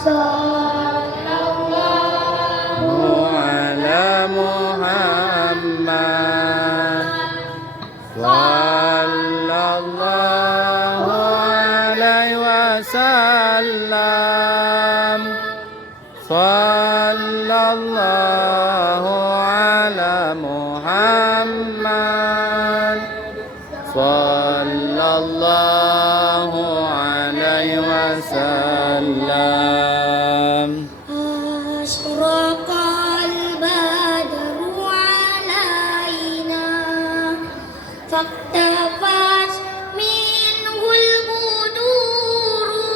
Sallallahu ala Muhammad. Sallallahu alaihi wasallam. Sallallahu ala Muhammad. Sallallahu alaihi wasallam. Asyraqal badru alaina faktafat minhul buduru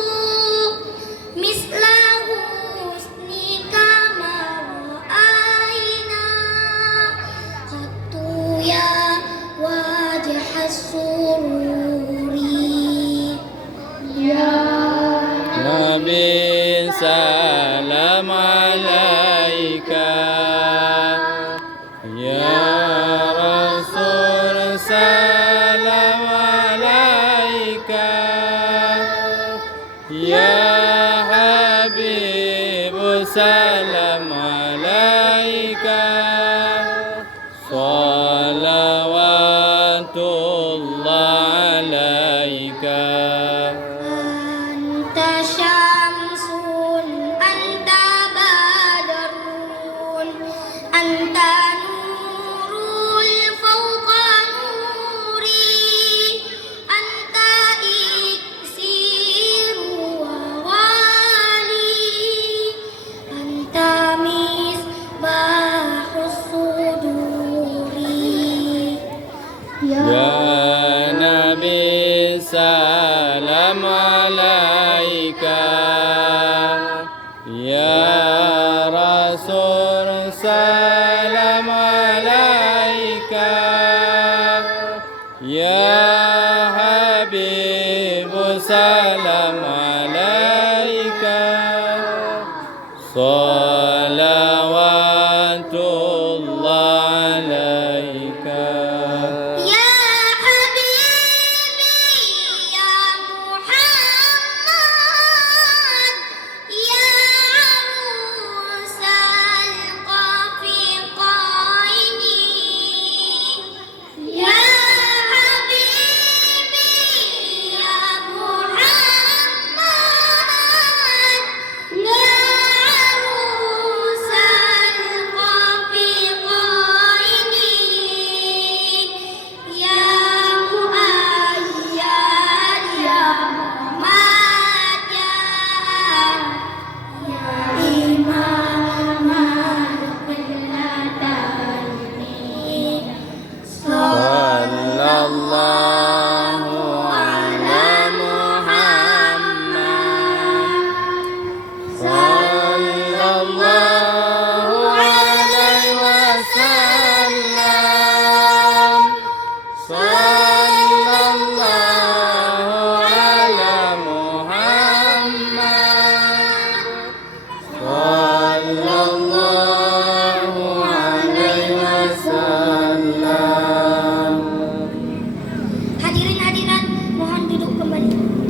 mislahu husnika ma ra'aina qattu ya wajhas sururi ya Nabi salam alaika, ya Rasul salam alaika, ya Habib salam alaika, salawatullah alaika. Anta syamsun, anta badarun, anta nurul fawqa nuri, anta iksiru wa wali, anta misbahus suduri. Ya Nabi salam alaika, ya Rasul salam alaika, ya Habib salam alaika, salawatullah alaika. Ya Habibi, ya Muhammad, ya arusal qafiqaini. Ya Habibi, ya Muhammad, ya arusal qafiqaini. Ya Muayyad, ya Muhammadan, ya Imam al-Qiblataini. Sallallahu ala Muhammad. Sallallahu alaihi wasallam. Sallallahu ala Muhammad. Sallallahu alaihi wasallam. Hadirin hadirat, mohon duduk kembali.